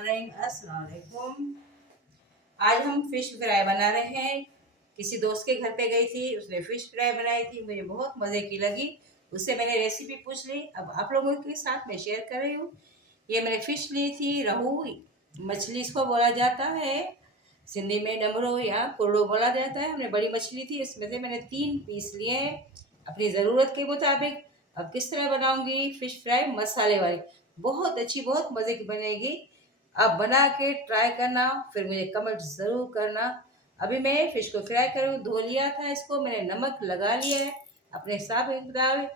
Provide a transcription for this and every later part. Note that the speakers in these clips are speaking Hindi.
अस्सलाम वालेकुम। आज हम फिश फ्राई बना रहे हैं। किसी दोस्त के घर पे गई थी, उसने फिश फ्राई बनाई थी, मुझे बहुत मज़े की लगी। उससे मैंने रेसिपी पूछ ली, अब आप लोगों के साथ मैं शेयर कर रही हूँ। ये मैंने फिश ली थी, रहू मछली इसको बोला जाता है, सिंधी में डमरो या कुरड़ो बोला जाता है। हमने बड़ी मछली थी, इसमें से मैंने 3 पीस लिए हैं अपनी ज़रूरत के मुताबिक। अब किस तरह बनाऊंगी फिश फ्राई मसाले वाली, बहुत अच्छी, बहुत मज़े की बनेगी। आप बना के ट्राई करना, फिर मुझे कमेंट ज़रूर करना। अभी मैं फ़िश को फ्राई करूँ, धो लिया था इसको, मैंने नमक लगा लिया है अपने हिसाब के मुताबिक।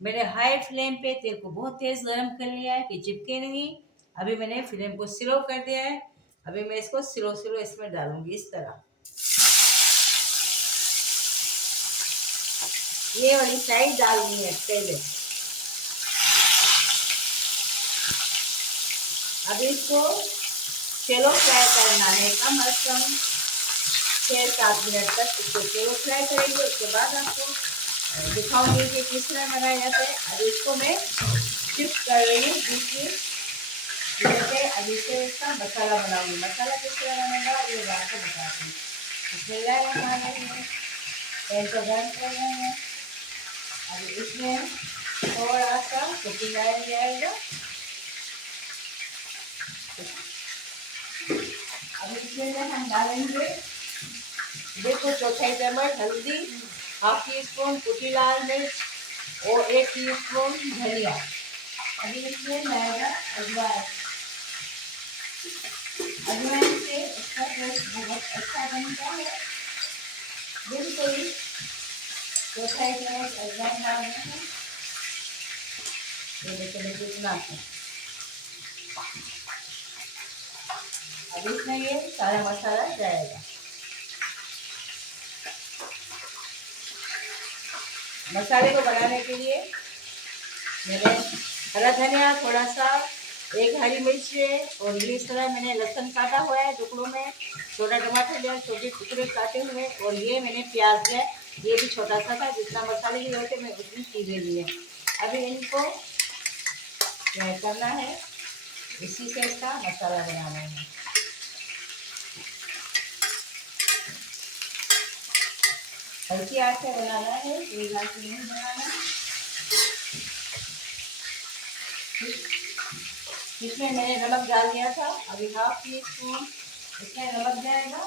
मैंने हाई फ्लेम पे तेल को बहुत तेज़ गर्म कर लिया है कि चिपके नहीं। अभी मैंने फ्लेम को स्लो कर दिया है। अभी मैं इसको स्लो स्लो इसमें डालूंगी इस तरह। ये वाली साइड डालनी है पहले। अभी इसको चलो फ्राई करना है, कम अज कम 6-7 मिनट तक इसको चलो फ्राई करेंगे। उसके बाद आपको दिखाऊंगी कि किस तरह बनाया जाता है। अभी इसको मैं शिफ्ट कर रही हूँ दूसरी जगह पे। अभी से इसका मसाला बनाऊंगी। मसाला किस तरह बनेगा ये आपको बताती हूँ। पैन को गर्म कर रहे हैं। अभी इसमें थोड़ा सा कुकिंग ऑयल जाएगा। अभी इसमें हम डालेंगे देखो चौथाई चम्मच हल्दी, हाफ टी स्पून कुटी लाल मिर्च और 1 टीस्पून धनिया। अभी इसमें जाएगा अजवाइन। अजवाइन से इसका टेस्ट बहुत अच्छा बनता है। बिल्कुल चौथाई चम्मच अजवाइन डालना है। ये देखो कितना। अब इसमें ये सारा मसाला जाएगा। मसाले को बनाने के लिए मैंने हरा धनिया थोड़ा सा, 1 हरी मिर्च और ये इस तरह मैंने लहसुन काटा हुआ है टुकड़ों में, छोटा टमाटर लिया छोटे टुकड़े काटे हुए, और ये मैंने प्याज लिया, ये भी छोटा सा था। जितना मसाले की जरूरत है मैं उतनी चीज़ें ली है। अभी इनको फ्राई करना है, इसी से इसका मसाला बनाना है। हल्की आँच से बनाना है, तेज आँच से नहीं बनाना। इसमें मैंने नमक डाल दिया था, अभी हाफ टी स्पून इसमें नमक जाएगा।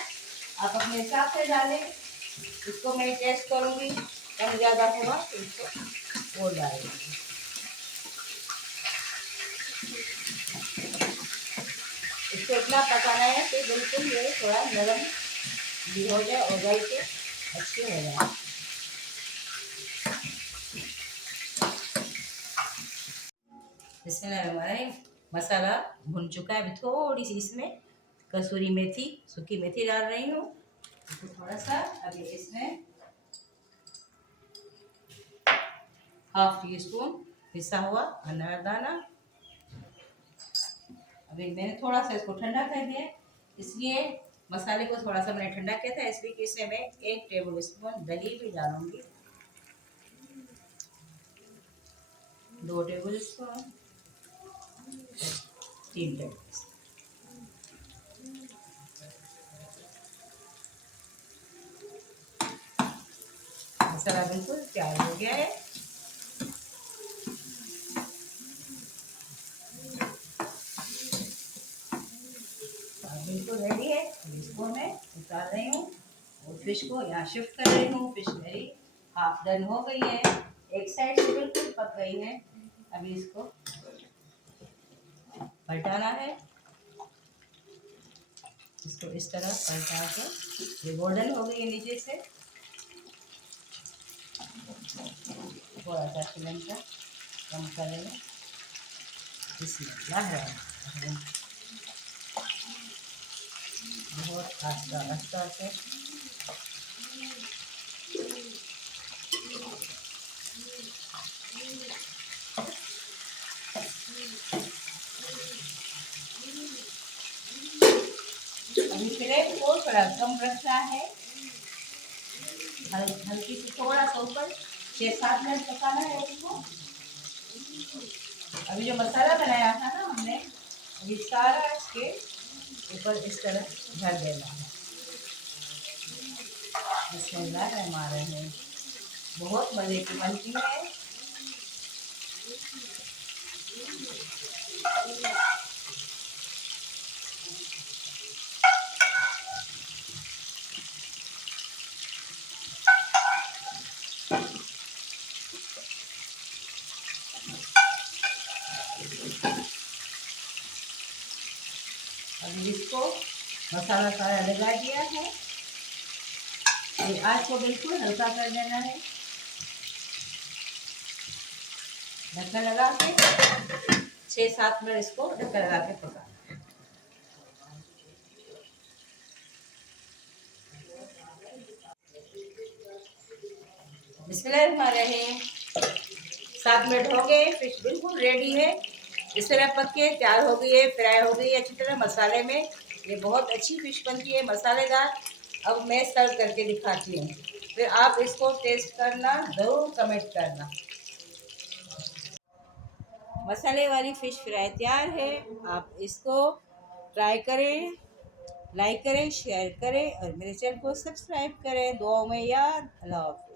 आप अपने हिसाब से डालें। इसको मैं टेस्ट करूँगी, कम ज़्यादा होगा तो इसको और डालेंगे। इसको इतना पकाना है कि बिल्कुल ये थोड़ा नरम भी हो जाए और गल के अच्छे हो जाए। इसमें हमारा मसाला भुन चुका है। अभी थोड़ी सी इसमें कसूरी मेथी, सूखी मेथी डाल रही हूँ तो थोड़ा सा। अभी इसमें हाफ टी स्पून पिसा हुआ अनारदाना। अभी मैंने थोड़ा सा इसको ठंडा कर दिया, इसलिए मसाले को थोड़ा सा मैंने ठंडा किया था, इसलिए कि इसमें मैं 1 टेबल स्पून दही भी डालूंगी, 2 टेबल स्पून, 3 टेबल स्पून। मसाला बिल्कुल तैयार हो गया है। बिल्कुल रेडी है। इसको मैं उतार रही हूँ और फिश को यहाँ शिफ्ट कर रही हूँ। फिश मेरी हाफ डन हो गई है, एक साइड से बिल्कुल पक गई है। अभी इसको पलटाना है, इसको इस तरह पलटा के। ये गोल्डन हो गई है नीचे से। थोड़ा सा फ्लेम का कम करेंगे, इसमें बहुत आस्ता आस्ता से। अभी फ्लेम को थोड़ा कम रखना है, हल्की से थोड़ा सा ऊपर 6-7 मिनट पकाना है इसको। अभी जो मसाला बनाया था ना हमने, ये सारा इसके ऊपर इस तरह भर देना है। बिस्मिल्लाहिर्रहमानिर्रहीम। बहुत मज़े की बनती है। अभी इसको मसाला सारा लगा दिया है। आज को बिल्कुल हल्का कर देना है। ढक्कन लगा के 6-7 मिनट इसको ढक्कन लगा के पका। बिस्मिल्लाहिर्रहमानिर्रहीम। 7 मिनट हो गए, फिश बिल्कुल रेडी है। इस तरह पक के तैयार हो गई है, फ्राई हो गई है अच्छी तरह मसाले में। ये बहुत अच्छी फिश बनती है, मसालेदार। अब मैं सर्व करके दिखाती हूँ, फिर आप इसको टेस्ट करना, ज़रूर कमेंट करना। मसाले वाली फ़िश फ्राई तैयार है। आप इसको ट्राई करें, लाइक करें, शेयर करें और मेरे चैनल को सब्सक्राइब करें। दुआओं में याद। अल्लाह हाफ़िज़।